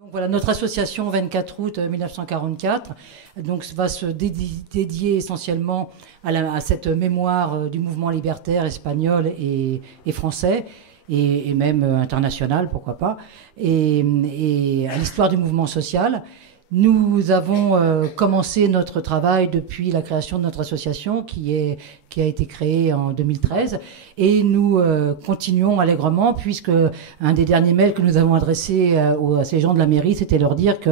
Donc voilà, notre association 24 août 1944 donc, va se dédier essentiellement à cette mémoire du mouvement libertaire espagnol et français, et même international, pourquoi pas, et à l'histoire du mouvement social. Nous avons commencé notre travail depuis la création de notre association qui a été créée en 2013, et nous continuons allègrement, puisque un des derniers mails que nous avons adressés à ces gens de la mairie, c'était leur dire que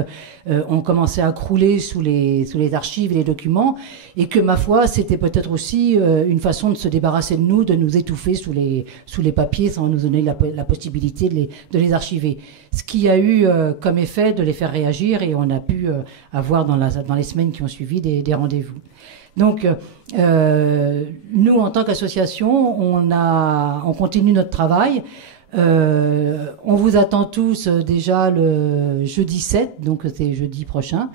on commençait à crouler sous les archives et les documents, et que, ma foi, c'était peut-être aussi une façon de se débarrasser de nous, de nous étouffer sous les papiers sans nous donner la possibilité de les archiver. Ce qui a eu comme effet de les faire réagir, et on a pu avoir dans les semaines qui ont suivi des rendez-vous. Donc, nous, en tant qu'association, on continue notre travail. On vous attend tous déjà le jeudi 7, donc c'est jeudi prochain,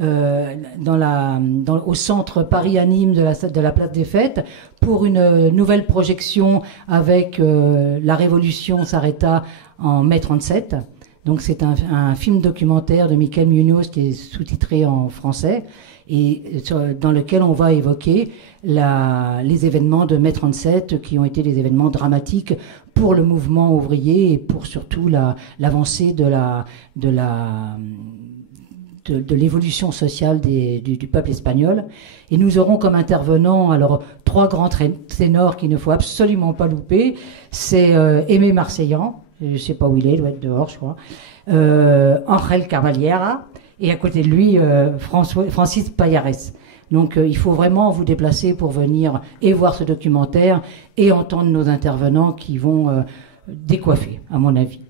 au centre Paris-Anime de la place des Fêtes, pour une nouvelle projection avec La Révolution s'arrêta en mai 37. Donc c'est un film documentaire de Michael Munoz qui est sous-titré en français, et dans lequel on va évoquer les événements de mai 37 qui ont été des événements dramatiques pour le mouvement ouvrier et pour surtout l'avancée de l'évolution sociale du peuple espagnol. Et nous aurons comme intervenants alors 3 grands ténors qu'il ne faut absolument pas louper. C'est Aimé Marseillan, je ne sais pas où il doit être dehors, je crois, Ángel Cavaliera, et à côté de lui, Francis Payares. Donc il faut vraiment vous déplacer pour venir et voir ce documentaire et entendre nos intervenants qui vont décoiffer, à mon avis.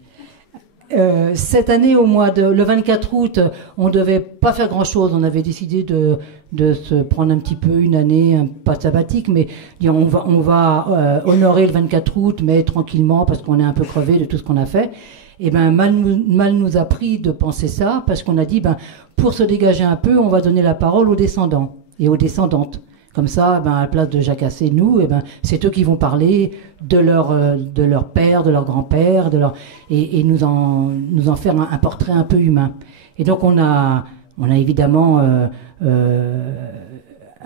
Cette année, le 24 août, on ne devait pas faire grand-chose. On avait décidé de se prendre un petit peu une année, pas sabbatique, mais on va honorer le 24 août, mais tranquillement, parce qu'on est un peu crevé de tout ce qu'on a fait. Et ben mal nous a pris de penser ça, parce qu'on a dit, pour se dégager un peu, on va donner la parole aux descendants et aux descendantes. Comme ça, à la place de jacasser nous, c'est eux qui vont parler de leur père, de leur grand-père, et nous en faire un portrait un peu humain. Et donc on a évidemment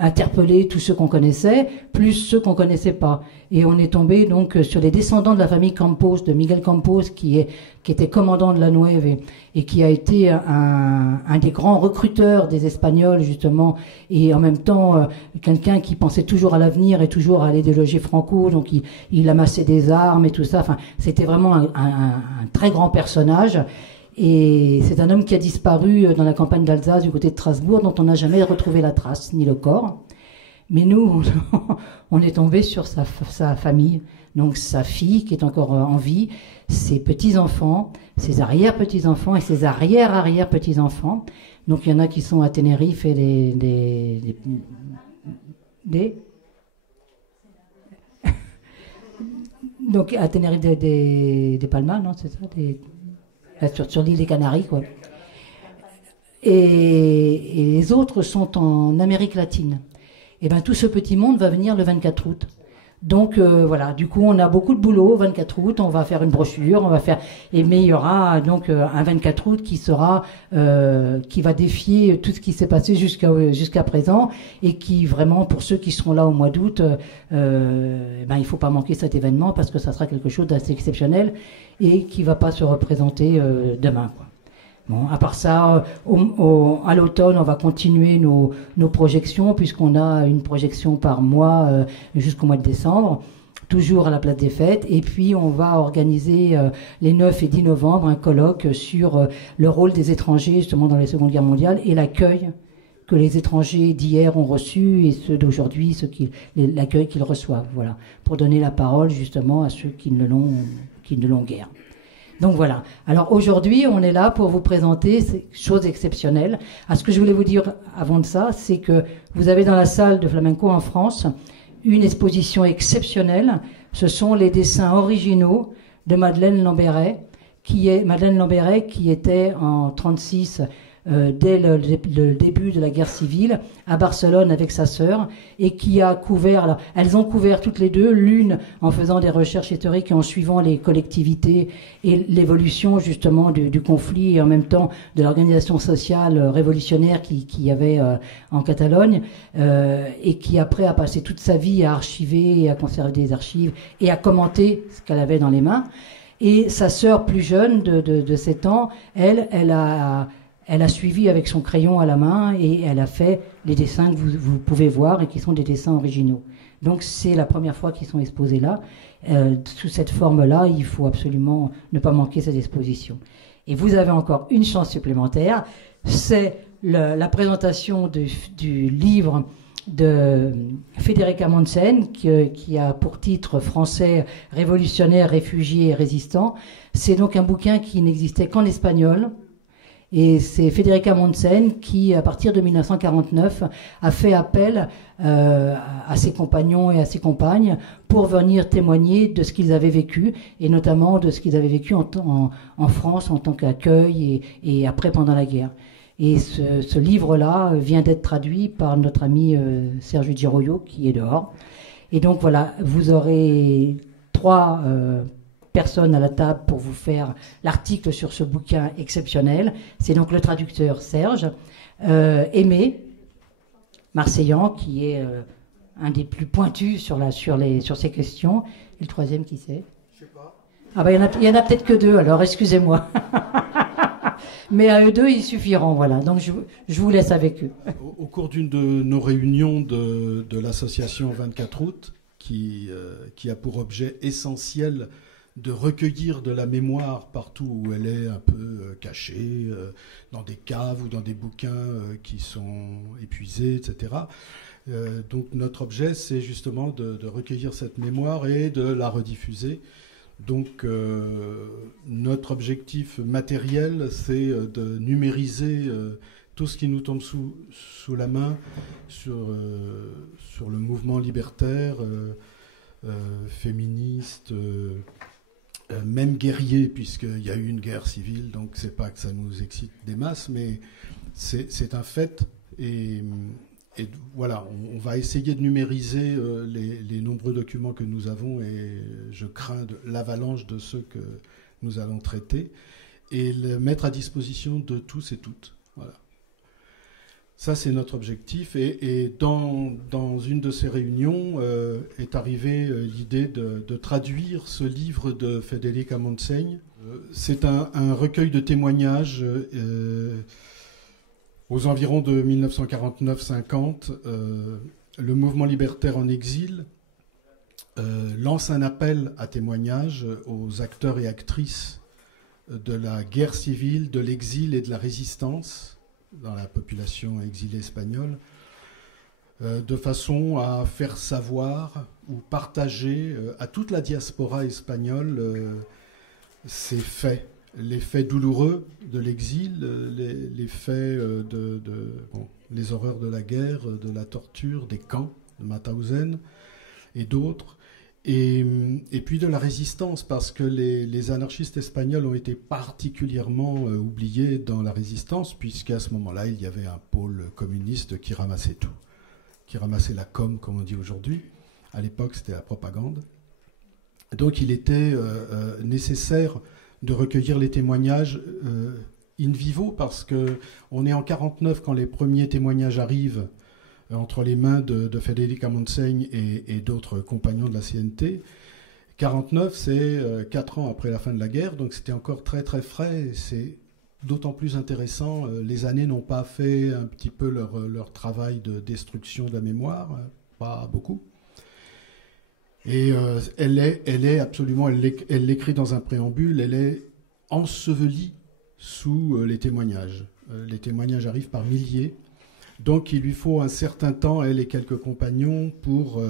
interpellé tous ceux qu'on connaissait, plus ceux qu'on connaissait pas. Et on est tombé donc sur les descendants de la famille Campos, de Miguel Campos, qui était commandant de la Nueve et qui a été un des grands recruteurs des Espagnols, justement, et en même temps quelqu'un qui pensait toujours à l'avenir et toujours à aller déloger Franco, donc il amassait des armes et tout ça. Enfin, c'était vraiment un très grand personnage. Et c'est un homme qui a disparu dans la campagne d'Alsace du côté de Strasbourg, dont on n'a jamais retrouvé la trace, ni le corps. Mais nous, on est tombé sur sa famille, donc sa fille qui est encore en vie, ses petits-enfants, ses arrière-petits-enfants et ses arrière-arrière-petits-enfants. Donc il y en a qui sont à Tenerife et donc à Tenerife des Palmas, non, c'est ça, sur l'île des Canaries, quoi. Et les autres sont en Amérique latine. Et tout ce petit monde va venir le 24 août. Donc voilà, du coup on a beaucoup de boulot. 24 août, on va faire une brochure, mais il y aura donc un 24 août qui va défier tout ce qui s'est passé jusqu'à présent, et qui vraiment, pour ceux qui seront là au mois d'août, il faut pas manquer cet événement, parce que ça sera quelque chose d'assez exceptionnel et qui va pas se représenter demain, quoi. Bon, à part ça, à l'automne, on va continuer nos projections, puisqu'on a une projection par mois jusqu'au mois de décembre, toujours à la place des Fêtes. Et puis, on va organiser les 9 et 10 novembre un colloque sur le rôle des étrangers, justement, dans la Seconde Guerre mondiale, et l'accueil que les étrangers d'hier ont reçu, et ceux d'aujourd'hui, l'accueil qu'ils reçoivent. Voilà, pour donner la parole, justement, à ceux qui ne l'ont guère. Donc voilà. Alors aujourd'hui, on est là pour vous présenter ces choses exceptionnelles. Ce que je voulais vous dire avant de ça, c'est que vous avez dans la salle de Flamenco en France une exposition exceptionnelle. Ce sont les dessins originaux de Madeleine Lamberet, qui était en 1936 dès le début de la guerre civile à Barcelone avec sa sœur et qui a couvert, alors, elles ont couvert toutes les deux, l'une en faisant des recherches historiques et en suivant les collectivités et l'évolution justement du conflit et en même temps de l'organisation sociale révolutionnaire qu'il y avait en Catalogne et qui après a passé toute sa vie à archiver et à conserver des archives et à commenter ce qu'elle avait dans les mains. Et sa sœur plus jeune de 7 ans, elle a suivi avec son crayon à la main et elle a fait les dessins que vous pouvez voir et qui sont des dessins originaux. Donc c'est la première fois qu'ils sont exposés là. Sous cette forme-là, il faut absolument ne pas manquer cette exposition. Et vous avez encore une chance supplémentaire, c'est la présentation du livre de Federica Monsen qui a pour titre français Révolutionnaires, réfugiés et résistants. C'est donc un bouquin qui n'existait qu'en espagnol. Et c'est Federica Monsen qui, à partir de 1949, a fait appel à ses compagnons et à ses compagnes pour venir témoigner de ce qu'ils avaient vécu, et notamment de ce qu'ils avaient vécu en France en tant qu'accueil et après pendant la guerre. Et ce livre-là vient d'être traduit par notre ami Sergio Giroyo, qui est dehors. Et donc voilà, vous aurez 3 personnes à la table pour vous faire l'article sur ce bouquin exceptionnel. C'est donc le traducteur Serge, Aimé Marseillan, qui est un des plus pointus sur ces questions. Et le troisième, qui c'est? Je sais pas. Ah ben, il y en a peut-être que 2, alors excusez-moi. Mais à eux 2, ils suffiront, voilà. Donc je vous laisse avec eux. Au cours d'une de nos réunions de l'association 24 août, qui a pour objet essentiel de recueillir de la mémoire partout où elle est un peu cachée, dans des caves ou dans des bouquins qui sont épuisés, etc. Donc notre objet, c'est justement de recueillir cette mémoire et de la rediffuser. Donc notre objectif matériel, c'est de numériser tout ce qui nous tombe sous la main sur le mouvement libertaire, féministe, même guerrier, puisqu'il y a eu une guerre civile, donc c'est pas que ça nous excite des masses, mais c'est un fait. Et voilà, on va essayer de numériser les nombreux documents que nous avons, et je crains l'avalanche de ceux que nous allons traiter, et le mettre à disposition de tous et toutes. Voilà. Ça, c'est notre objectif. Et dans une de ces réunions est arrivée l'idée de traduire ce livre de Federica Monsen. C'est un recueil de témoignages aux environs de 1949-50. Le mouvement libertaire en exil lance un appel à témoignages aux acteurs et actrices de la guerre civile, de l'exil et de la résistance dans la population exilée espagnole, de façon à faire savoir ou partager à toute la diaspora espagnole ces faits, les faits douloureux de l'exil, les faits les horreurs de la guerre, de la torture, des camps de Mauthausen et d'autres. Et puis de la résistance, parce que les anarchistes espagnols ont été particulièrement oubliés dans la résistance, puisqu'à ce moment-là, il y avait un pôle communiste qui ramassait tout, qui ramassait la com, comme on dit aujourd'hui. À l'époque, c'était la propagande. Donc il était nécessaire de recueillir les témoignages in vivo, parce qu'on est en 1949 quand les premiers témoignages arrivent entre les mains de Federica Monsen et d'autres compagnons de la CNT. 1949, c'est 4 ans après la fin de la guerre, donc c'était encore très très frais. C'est d'autant plus intéressant. Les années n'ont pas fait un petit peu leur travail de destruction de la mémoire, pas beaucoup. Et elle l'écrit dans un préambule, elle est ensevelie sous les témoignages. Les témoignages arrivent par milliers. Donc il lui faut un certain temps, elle et quelques compagnons, pour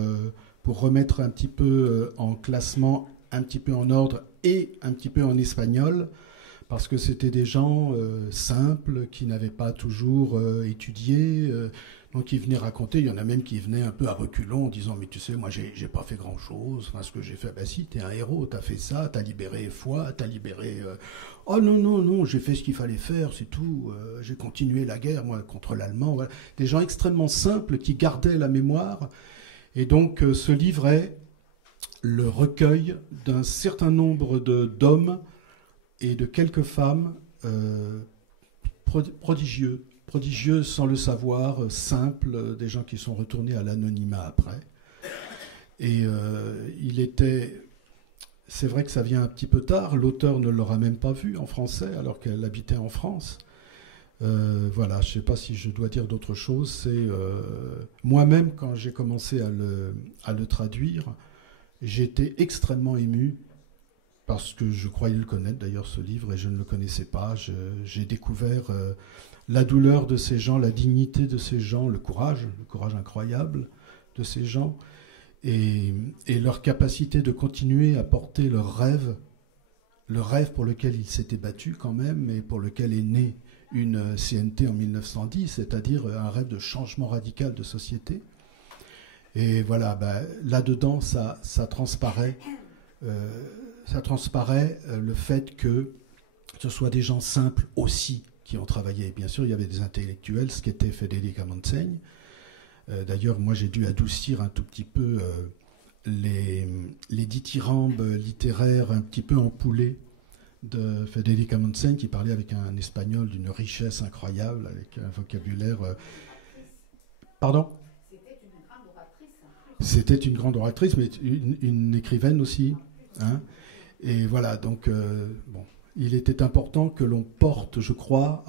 remettre un petit peu en classement, un petit peu en ordre et un petit peu en espagnol, parce que c'était des gens simples, qui n'avaient pas toujours étudié, donc ils venaient raconter. Il y en a même qui venaient un peu à reculons en disant mais tu sais, moi j'ai pas fait grand chose, enfin ce que j'ai fait, bah si, t'es un héros, t'as fait ça, t'as libéré Foix, t'as libéré oh non non non, j'ai fait ce qu'il fallait faire, c'est tout, j'ai continué la guerre moi contre l'Allemand. Voilà. Des gens extrêmement simples qui gardaient la mémoire, et donc ce livre est le recueil d'un certain nombre d'hommes et de quelques femmes prodigieux sans le savoir, simples, des gens qui sont retournés à l'anonymat après. Et c'est vrai que ça vient un petit peu tard, l'auteur ne l'aura même pas vu en français alors qu'elle habitait en France. Voilà, je ne sais pas si je dois dire d'autre chose. C'est moi-même, quand j'ai commencé à le traduire, j'étais extrêmement ému parce que je croyais le connaître d'ailleurs, ce livre, et je ne le connaissais pas. J'ai découvert la douleur de ces gens, la dignité de ces gens, le courage incroyable de ces gens, et leur capacité de continuer à porter le rêve pour lequel ils s'étaient battus quand même, et pour lequel est née une CNT en 1910, c'est-à-dire un rêve de changement radical de société. Et voilà, là-dedans, ça transparaît. Ça transparaît le fait que ce soit des gens simples aussi qui ont travaillé. Bien sûr, il y avait des intellectuels, ce qu'était Federica Montseny. D'ailleurs, moi, j'ai dû adoucir un tout petit peu les dithyrambes littéraires un petit peu empoulés de Federica Montseny, qui parlait avec un espagnol d'une richesse incroyable, avec un vocabulaire... Pardon ? C'était une grande oratrice, mais une écrivaine aussi. Hein. Et voilà, donc, bon, il était important que l'on porte, je crois,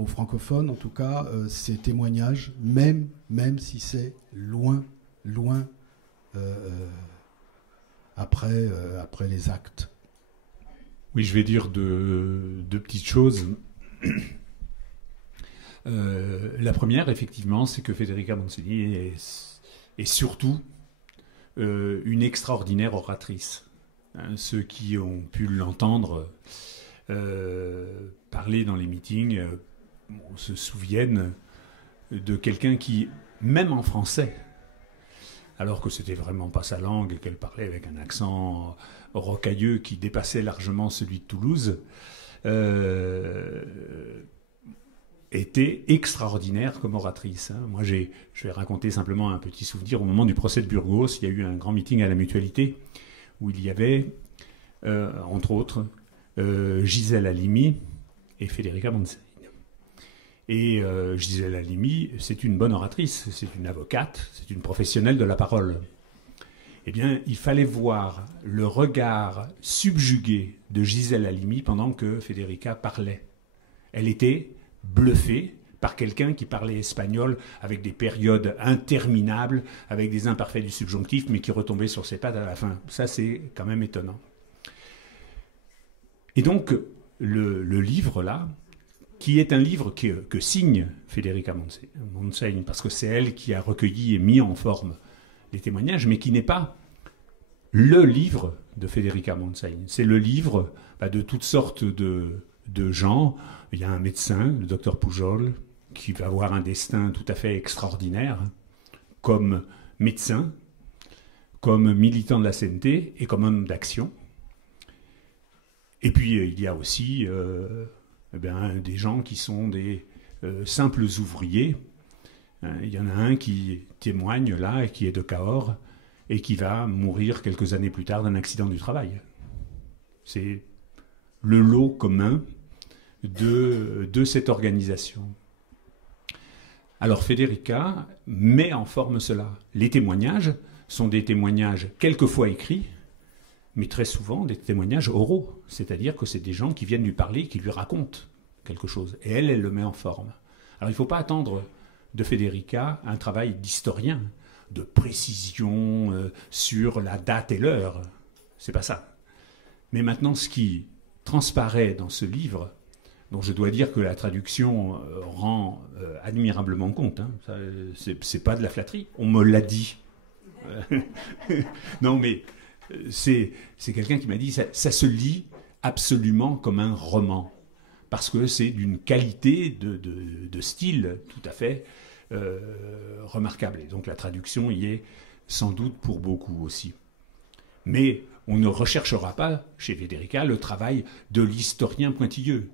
aux francophones, en tout cas, ces témoignages, même si c'est loin après les actes. Oui, je vais dire deux petites choses. La première, effectivement, c'est que Federica Montseny est surtout une extraordinaire oratrice. Ceux qui ont pu l'entendre parler dans les meetings se souviennent de quelqu'un qui, même en français, alors que c'était vraiment pas sa langue et qu'elle parlait avec un accent rocailleux qui dépassait largement celui de Toulouse, était extraordinaire comme oratrice. Moi, je vais raconter simplement un petit souvenir. Au moment du procès de Burgos, il y a eu un grand meeting à la Mutualité où il y avait, entre autres, Gisèle Halimi et Federica Montseny. Et Gisèle Halimi, c'est une bonne oratrice, c'est une avocate, c'est une professionnelle de la parole. Eh bien, il fallait voir le regard subjugué de Gisèle Halimi pendant que Federica parlait. Elle était bluffée par quelqu'un qui parlait espagnol avec des périodes interminables, avec des imparfaits du subjonctif, mais qui retombait sur ses pattes à la fin. Ça, c'est quand même étonnant. Et donc, le livre, là, qui est un livre que signe Federica Montseny, parce que c'est elle qui a recueilli et mis en forme les témoignages, mais qui n'est pas le livre de Federica Montseny. C'est le livre de toutes sortes de gens. Il y a un médecin, le docteur Pujol, qui va avoir un destin tout à fait extraordinaire, comme médecin, comme militant de la CNT et comme homme d'action. Et puis, il y a aussi des gens qui sont des simples ouvriers. Il y en a un qui témoigne là, et qui est de Cahors, et qui va mourir quelques années plus tard d'un accident du travail. C'est le lot commun de cette organisation. Alors Federica met en forme cela. Les témoignages sont des témoignages quelquefois écrits, mais très souvent des témoignages oraux. C'est-à-dire que c'est des gens qui viennent lui parler, qui lui racontent quelque chose. Et elle le met en forme. Alors il ne faut pas attendre de Federica un travail d'historien, de précision sur la date et l'heure. C'est pas ça. Mais maintenant, ce qui transparaît dans ce livre, dont je dois dire que la traduction rend admirablement compte, hein, c'est pas de la flatterie, on me l'a dit. Non, mais c'est quelqu'un qui m'a dit ça se lit absolument comme un roman. parce que c'est d'une qualité de style tout à fait remarquable. Et donc la traduction y est sans doute pour beaucoup aussi. Mais on ne recherchera pas chez Federica le travail de l'historien pointilleux.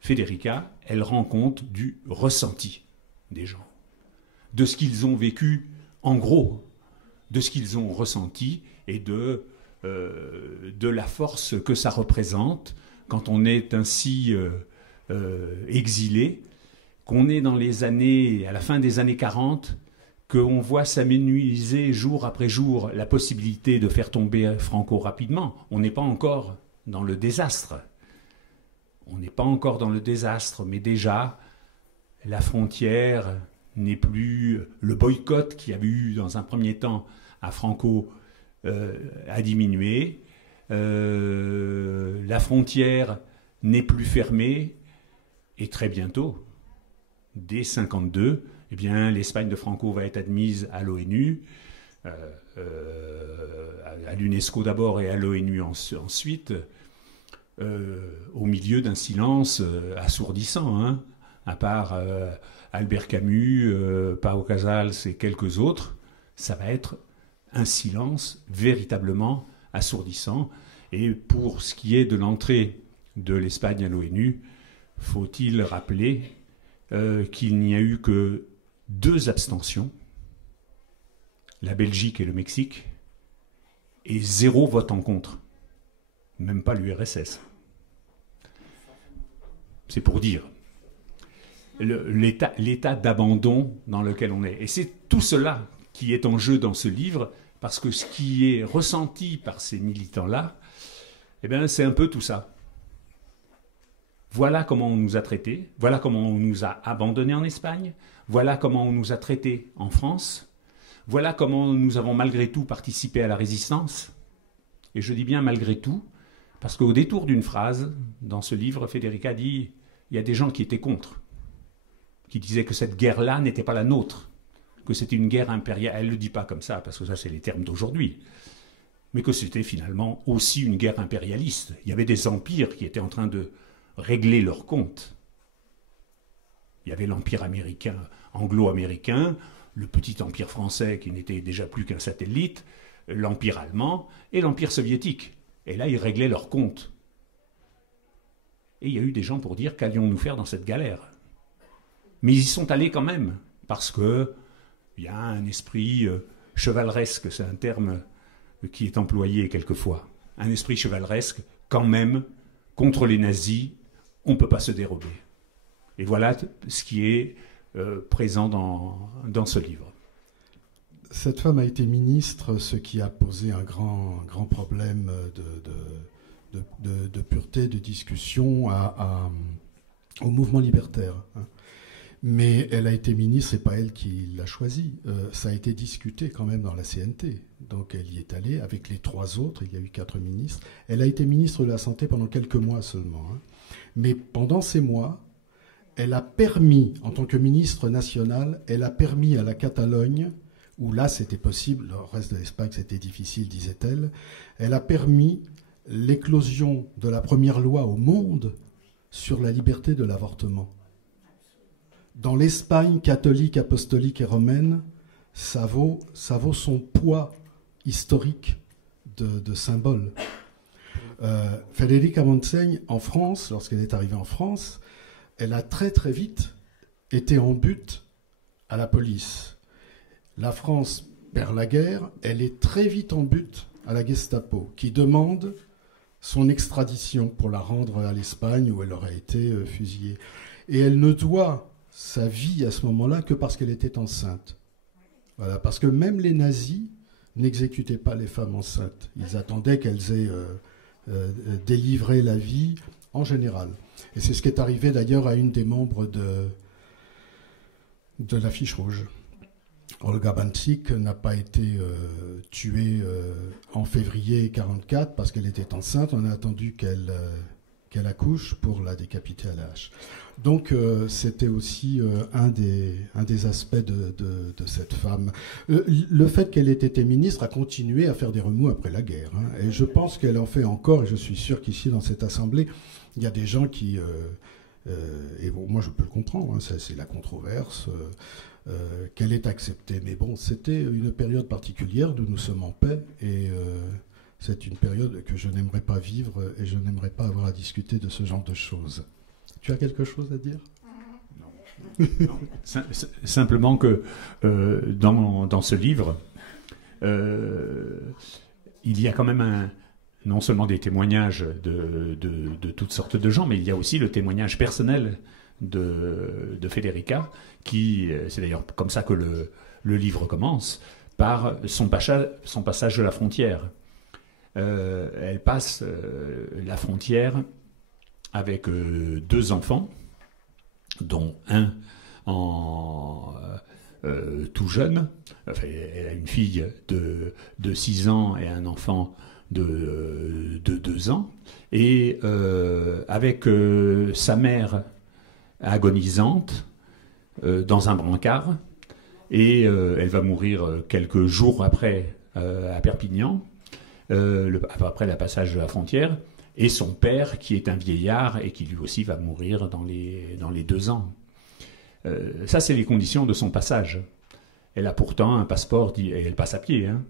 Federica, elle rend compte du ressenti des gens, de ce qu'ils ont vécu en gros, de ce qu'ils ont ressenti et de la force que ça représente quand on est ainsi exilé, qu'on est dans les années, à la fin des années 40, qu'on voit s'amenuiser jour après jour la possibilité de faire tomber Franco rapidement. On n'est pas encore dans le désastre. On n'est pas encore dans le désastre, mais déjà, la frontière n'est plus... Le boycott qu'il y avait eu dans un premier temps à Franco a diminué. La frontière n'est plus fermée. Et très bientôt, dès 1952, eh bien, l'Espagne de Franco va être admise à l'ONU, à l'UNESCO d'abord et à l'ONU ensuite, au milieu d'un silence assourdissant, hein, à part Albert Camus, Pau Casals et quelques autres. Ça va être un silence véritablement assourdissant. Et pour ce qui est de l'entrée de l'Espagne à l'ONU, faut-il rappeler qu'il n'y a eu que 2 abstentions, la Belgique et le Mexique, et 0 vote en contre, même pas l'URSS. C'est pour dire l'état d'abandon dans lequel on est. Et c'est tout cela qui est en jeu dans ce livre, parce que ce qui est ressenti par ces militants-là, eh bien, c'est un peu tout ça. Voilà comment on nous a traités, voilà comment on nous a abandonnés en Espagne, voilà comment on nous a traités en France, voilà comment nous avons malgré tout participé à la résistance. Et je dis bien malgré tout, parce qu'au détour d'une phrase, dans ce livre, Federica dit, il y a des gens qui étaient contre, qui disaient que cette guerre-là n'était pas la nôtre, que c'était une guerre impériale. Elle ne le dit pas comme ça, parce que ça c'est les termes d'aujourd'hui, mais que c'était finalement aussi une guerre impérialiste. Il y avait des empires qui étaient en train de régler leurs comptes. Il y avait l'empire américain, anglo-américain, le petit empire français qui n'était déjà plus qu'un satellite, l'empire allemand et l'empire soviétique. Et là, ils réglaient leurs comptes. Et il y a eu des gens pour dire qu'allions-nous faire dans cette galère. Mais ils y sont allés quand même, parce que il y a un esprit chevaleresque, c'est un terme qui est employé quelquefois. Un esprit chevaleresque, quand même, contre les nazis, on ne peut pas se dérober. Et voilà ce qui est présent dans ce livre. Cette femme a été ministre, ce qui a posé un grand problème de pureté, de discussion au mouvement libertaire. Hein. Mais elle a été ministre, c'est pas elle qui l'a choisi. Ça a été discuté quand même dans la CNT. Donc elle y est allée avec les 3 autres, il y a eu 4 ministres. Elle a été ministre de la Santé pendant quelques mois seulement. Hein. Mais pendant ces mois, elle a permis, en tant que ministre nationale, elle a permis à la Catalogne, où là c'était possible, le reste de l'Espagne c'était difficile, disait-elle, elle a permis l'éclosion de la première loi au monde sur la liberté de l'avortement. Dans l'Espagne catholique, apostolique et romaine, ça vaut son poids historique de symbole. Federica Montseny, en France, lorsqu'elle est arrivée en France, elle a très très vite été en butte à la police. La France perd la guerre, elle est très vite en butte à la Gestapo, qui demande son extradition pour la rendre à l'Espagne où elle aurait été fusillée. Et elle ne doit sa vie à ce moment-là que parce qu'elle était enceinte. Voilà, parce que même les nazis n'exécutaient pas les femmes enceintes. Ils attendaient qu'elles aient délivré la vie en général. Et c'est ce qui est arrivé d'ailleurs à une des membres de l'Affiche Rouge. Olga Bancic n'a pas été tuée en février 1944 parce qu'elle était enceinte. On a attendu qu'elle accouche pour la décapiter à la hache. Donc c'était aussi un des aspects de cette femme. Le fait qu'elle ait été ministre a continué à faire des remous après la guerre. Hein, et je pense qu'elle en fait encore, et je suis sûr qu'ici dans cette assemblée, Il y a des gens qui... et bon, moi, je peux le comprendre, hein, c'est la controverse, qu'elle est acceptée. Mais bon, c'était une période particulière où nous sommes en paix, et c'est une période que je n'aimerais pas vivre, et je n'aimerais pas avoir à discuter de ce genre de choses. Tu as quelque chose à dire ? Non. Simplement que dans ce livre, il y a quand même non seulement des témoignages de toutes sortes de gens, mais il y a aussi le témoignage personnel de Federica, c'est d'ailleurs comme ça que le livre commence, par son passage de la frontière. Elle passe la frontière avec 2 enfants, dont un tout jeune. Enfin, elle a une fille de 6 ans et un enfant de 2 ans. Et avec sa mère agonisante dans un brancard. Et elle va mourir quelques jours après à Perpignan, après le passage de la frontière. Et son père, qui est un vieillard et qui lui aussi va mourir dans les 2 ans. Ça, c'est les conditions de son passage. Elle a pourtant un passeport, et elle passe à pied, hein.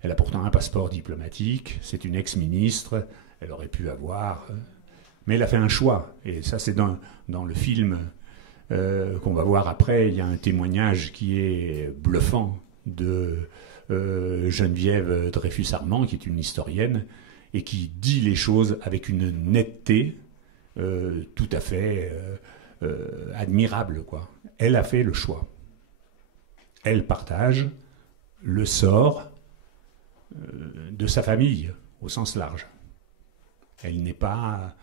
Elle a pourtant un passeport diplomatique, c'est une ex-ministre, elle aurait pu avoir... mais elle a fait un choix, et ça c'est dans le film qu'on va voir après. Il y a un témoignage qui est bluffant de Geneviève Dreyfus-Armand, qui est une historienne, et qui dit les choses avec une netteté tout à fait admirable, quoi. Elle a fait le choix. Elle partage le sort de sa famille, au sens large. Elle n'est pas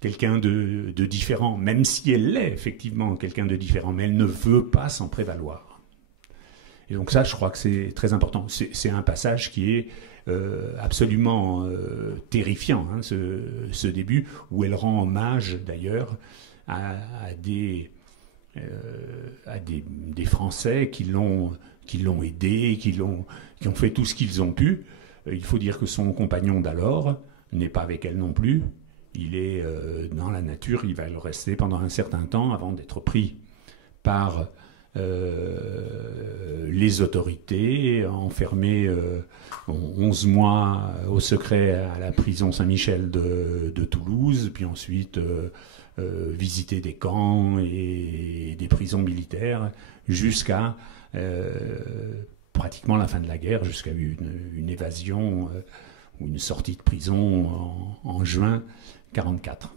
quelqu'un de différent, même si elle l'est effectivement quelqu'un de différent, mais elle ne veut pas s'en prévaloir. Et donc ça, je crois que c'est très important. C'est un passage qui est absolument terrifiant, hein, ce début, où elle rend hommage d'ailleurs à des Français qui l'ont aidé, qui ont fait tout ce qu'ils ont pu. Il faut dire que son compagnon d'alors n'est pas avec elle non plus. Il est dans la nature, il va le rester pendant un certain temps avant d'être pris par les autorités, enfermé 11 mois au secret à la prison Saint-Michel de Toulouse, puis ensuite visiter des camps et des prisons militaires jusqu'à pratiquement la fin de la guerre, jusqu'à une évasion ou une sortie de prison en juin 1944.